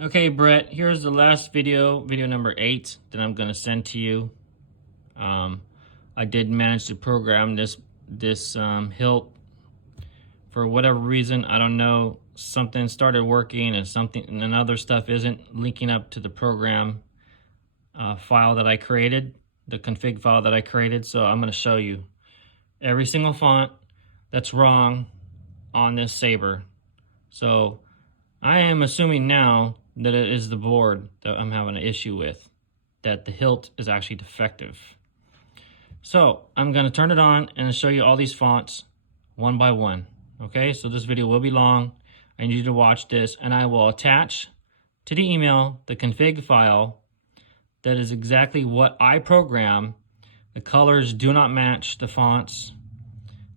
Okay, Brett, here's the last video number 8 that I'm going to send to you. I did manage to program this hilt. For whatever reason, I don't know, something started working and other stuff isn't linking up to the program file that I created, the config file that I created. So I'm going to show you every single font that's wrong on this saber. So I am assuming now that it is the board that I'm having an issue with, that the hilt is actually defective. So I'm going to turn it on and show you all these fonts one by one. Okay, so this video will be long. I need you to watch this, and I will attach to the email the config file that is exactly what I program. The colors do not match the fonts,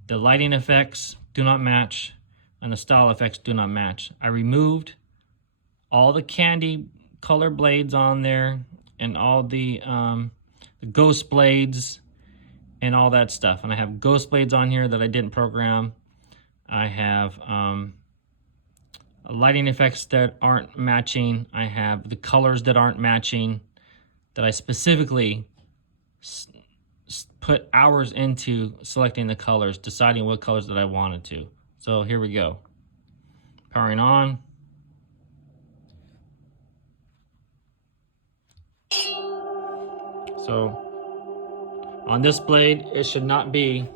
the lighting effects do not match, and the style effects do not match. I removed all the candy color blades on there and all the ghost blades and all that stuff. And I have ghost blades on here that I didn't program. I have lighting effects that aren't matching. I have the colors that aren't matching, that I specifically put hours into selecting the colors, deciding what colors that I wanted to. So here we go. Powering on. So on this blade, it should not be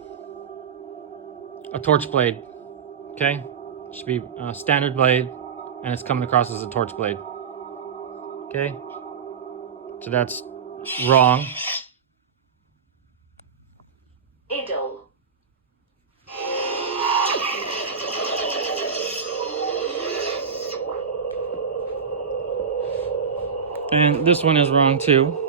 a torch blade, okay? It should be a standard blade, and it's coming across as a torch blade, okay? So that's wrong. Idle. And this one is wrong too.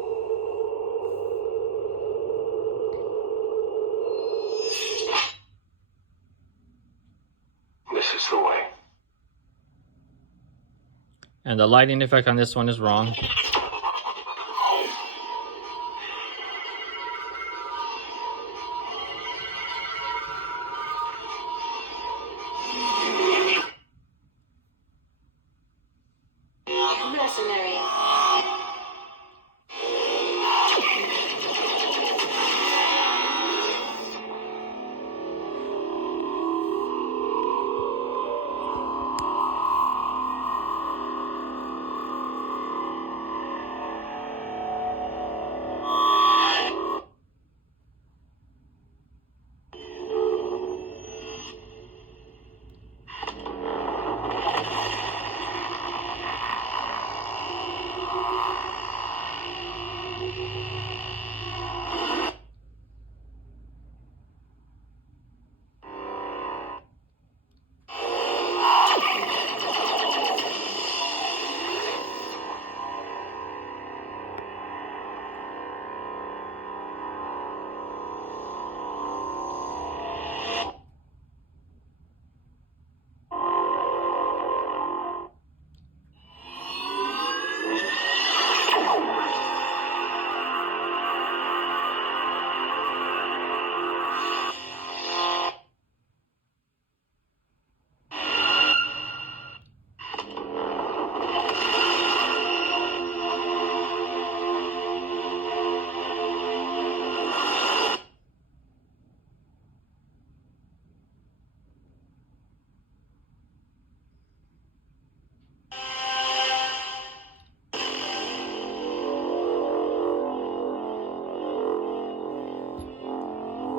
This is the way. And the lighting effect on this one is wrong. Mercenary.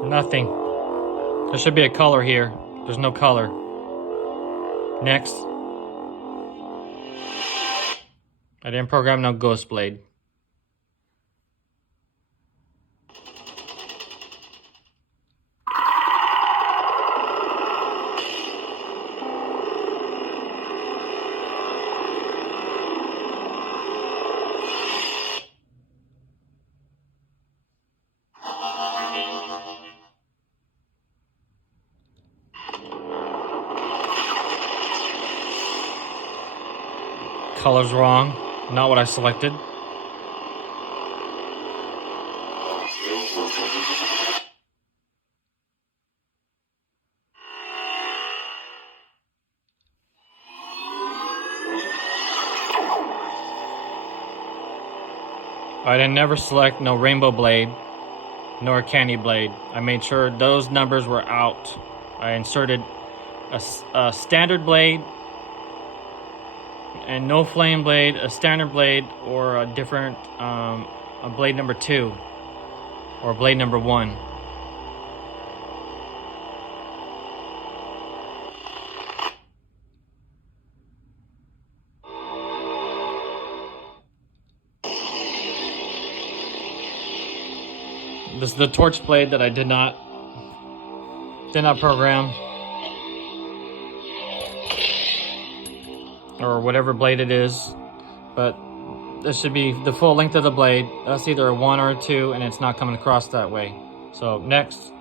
Nothing. There should be a color here. There's no color. Next. I didn't program no ghost blade. Color's wrong. Not what I selected. I didn't never select no rainbow blade nor candy blade. I made sure those numbers were out. I inserted a standard blade and no flame blade, a standard blade, or a different a blade number 2 or blade number 1. This is the torch blade that I did not program, or whatever blade it is, but this should be the full length of the blade. That's either a 1 or a 2, and it's not coming across that way. So next.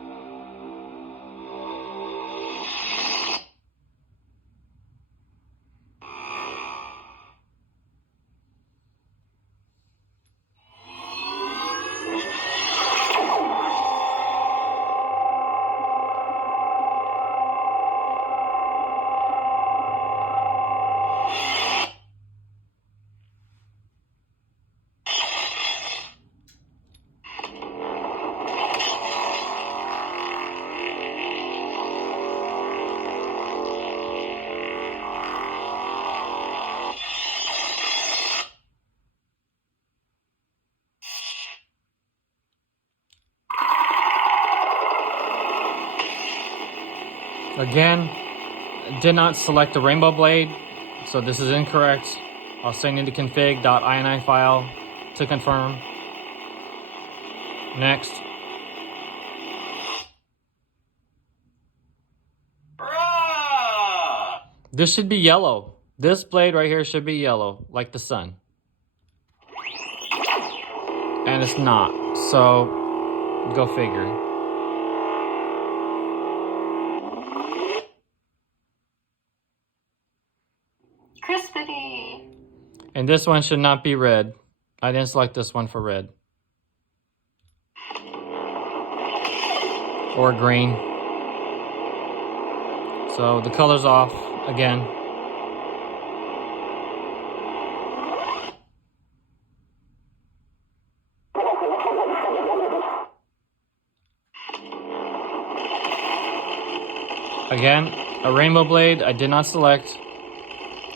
Again, did not select the rainbow blade, so this is incorrect. I'll send you the config.ini file to confirm. Next. This should be yellow. This blade right here should be yellow, like the sun. And it's not, so go figure. Crispity. And this one should not be red. I didn't select this one for red. Or green. So the color's off again. Again, a rainbow blade I did not select.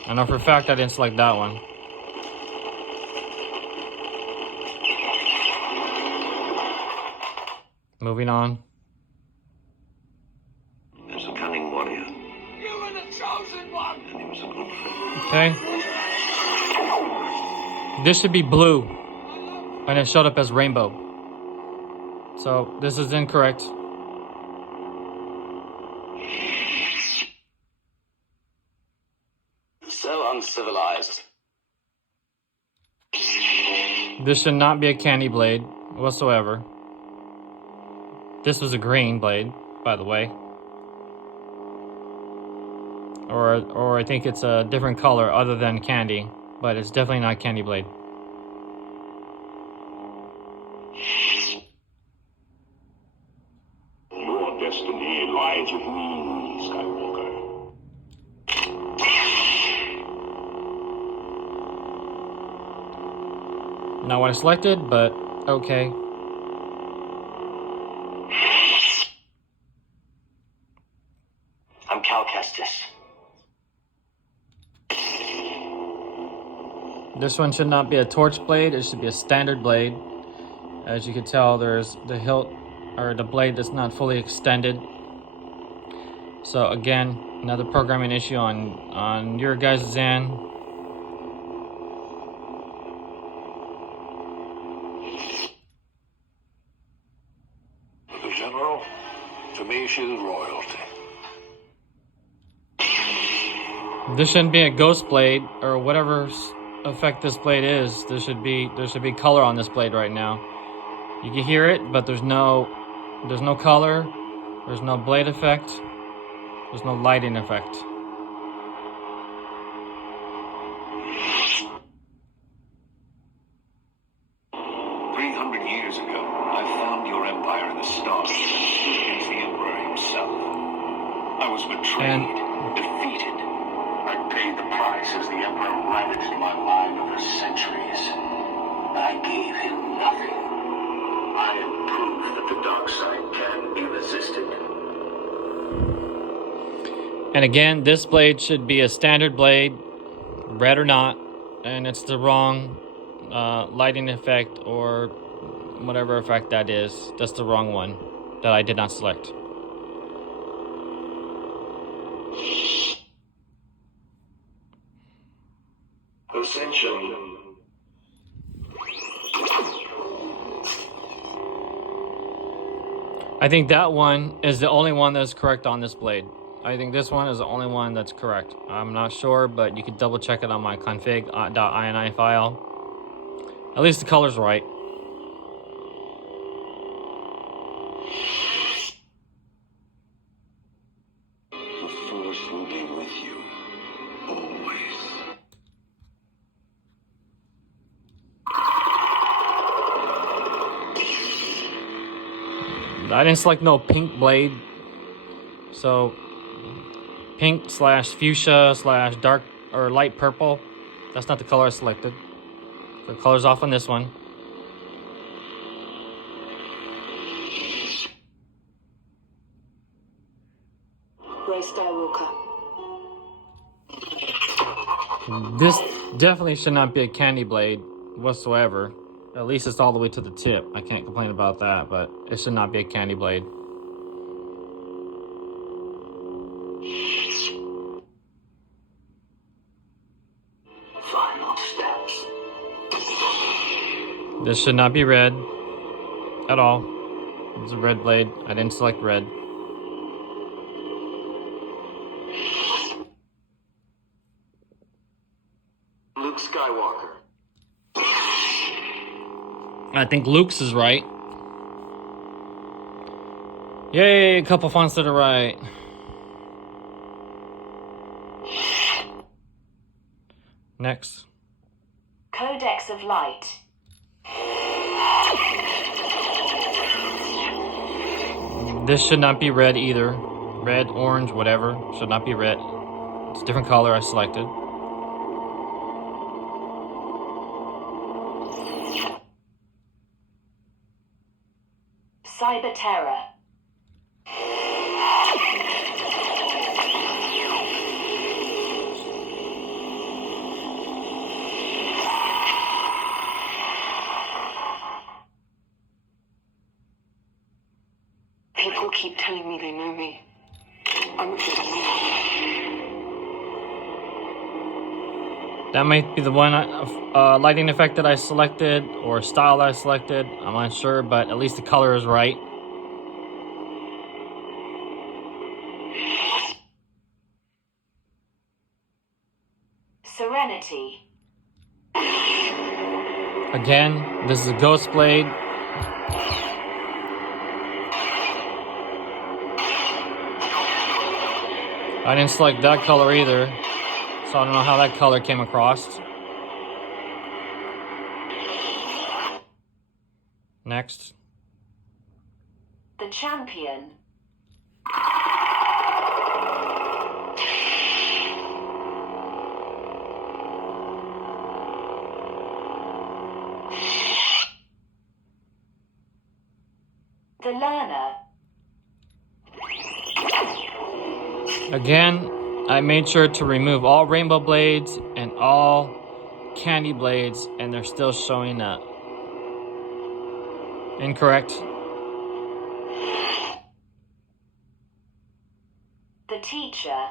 I know for a fact I didn't select that one. Moving on. There's a cunning warrior. You were the chosen one! And he was a good friend. Okay. This should be blue. And it showed up as rainbow. So this is incorrect. So uncivilized. This should not be a candy blade whatsoever. This was a green blade, by the way. Or I think it's a different color other than candy, but it's definitely not candy blade. Your destiny lies with me, Skywalker. Not what I selected, but okay. I'm Cal Kestis. This one should not be a torch blade, it should be a standard blade. As you can tell, there's the hilt, or the blade that's not fully extended. So again, another programming issue on your guys' end. The General, to me, she's royalty. This shouldn't be a ghost blade or whatever effect this blade is. There should be color on this blade right now. You can hear it, but there's no color. There's no blade effect. There's no lighting effect. Years ago, I found your empire in the stars against the Emperor himself. I was betrayed, defeated. I paid the price as the Emperor ravaged my mind over centuries. I gave him nothing. I am proof that the dark side can be resisted. And again, this blade should be a standard blade, red or not, and it's the wrong lighting effect or whatever effect that is. That's the wrong one that I did not select. Ascension. I think that one is the only one that's correct on this blade. I think this one is the only one that's correct. I'm not sure, but you can double check it on my config.ini file. At least the color's right. The Force will be with you, always. I didn't select no pink blade. So pink / fuchsia / dark or light purple. That's not the color I selected. The color's off on this one. Ray Skywalker. This definitely should not be a candy blade whatsoever. At least it's all the way to the tip. I can't complain about that, but it should not be a candy blade. Final steps. This should not be red at all. It's a red blade. I didn't select red. Luke Skywalker. I think Luke's is right. Yay, a couple fonts that are right. Next. Codex of Light. This should not be red either. Red, orange, whatever. Should not be red. It's a different color I selected. Cyber Terror. People keep telling me they know me. I'm That might be the one lighting effect that I selected or style that I selected. I'm not sure, but at least the color is right. Serenity. Again, this is a ghost blade. I didn't select that color either, so I don't know how that color came across. Next. The Champion. The Learner. Again, I made sure to remove all rainbow blades and all candy blades, and they're still showing up. Incorrect. The Teacher.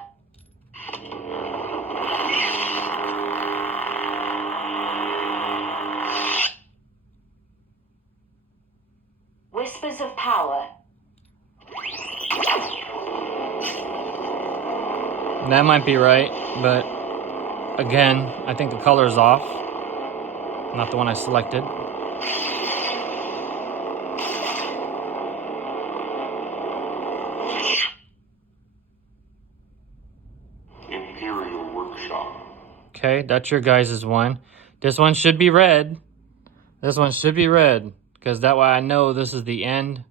Whispers of Power. That might be right, but again, I think the color is off. Not the one I selected. Imperial Workshop. Okay, that's your guys' one. This one should be red. This one should be red, because that way I know this is the end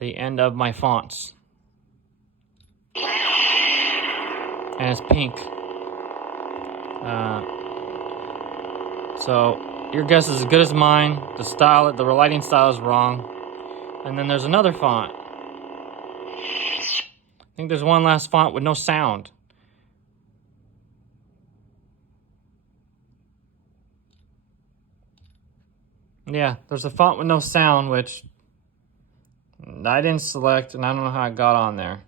of my fonts. And it's pink. So your guess is as good as mine. The lighting style is wrong. And then there's another font. I think there's one last font with no sound. Yeah, there's a font with no sound, which I didn't select, and I don't know how I got on there.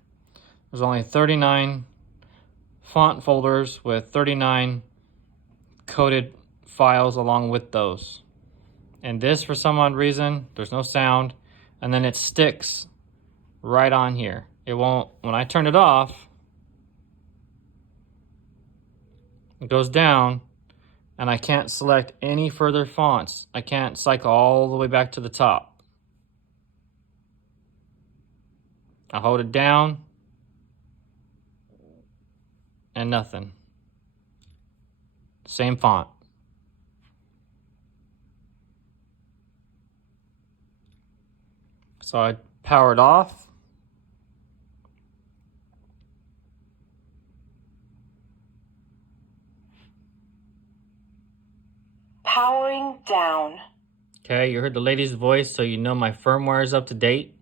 There's only 39 font folders with 39 coded files along with those. And this, for some odd reason, there's no sound, and then it sticks right on here. It won't, when I turn it off, it goes down, and I can't select any further fonts. I can't cycle all the way back to the top. I hold it down, and nothing. Same font. So I power it off. Powering down. Okay, you heard the lady's voice, so you know my firmware is up to date,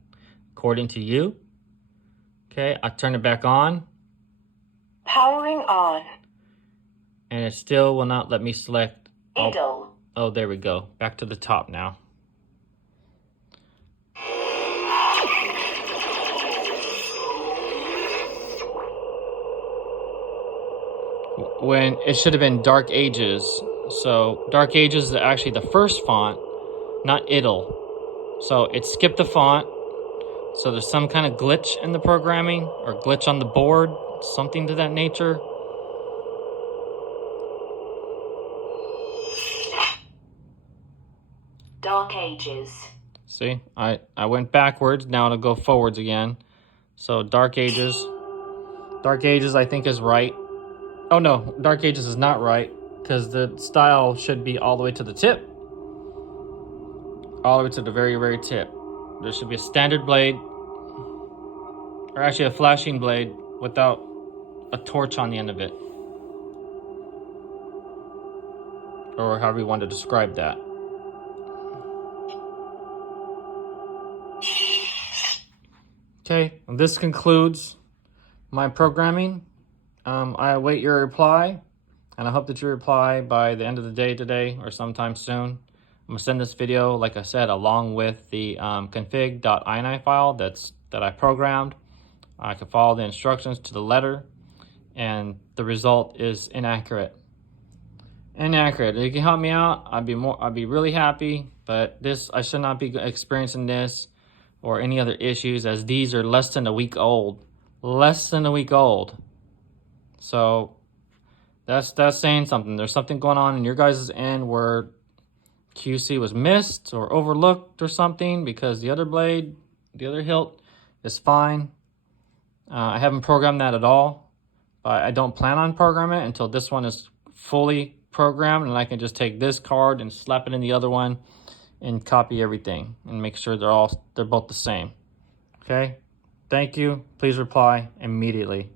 according to you. Okay, I turn it back on. Powering on. And it still will not let me select. Idle. Oh, there we go. Back to the top now. When it should have been Dark Ages. So Dark Ages is actually the first font, not idle. So it skipped the font. So there's some kind of glitch in the programming or glitch on the board, something to that nature. Dark Ages. See, I went backwards, now it'll go forwards again. So Dark Ages. Dark Ages I think is right. Oh no, Dark Ages is not right, because the style should be all the way to the tip. All the way to the very, very tip. There should be a standard blade, or actually a flashing blade without a torch on the end of it. Or however you want to describe that. Okay, well, this concludes my programming. I await your reply, and I hope that you reply by the end of the day today or sometime soon. I'm gonna send this video, like I said, along with the config.ini file that I programmed. I can follow the instructions to the letter, and the result is inaccurate. If you can help me out, I'd be really happy. But I should not be experiencing this or any other issues, as these are less than a week old. Less than a week old. So that's saying something. There's something going on in your guys' end where QC was missed or overlooked or something, because the other blade, the other hilt is fine. I haven't programmed that at all, but I don't plan on programming it until this one is fully programmed, and I can just take this card and slap it in the other one and copy everything and make sure they're both the same. Okay? Thank you. Please reply immediately.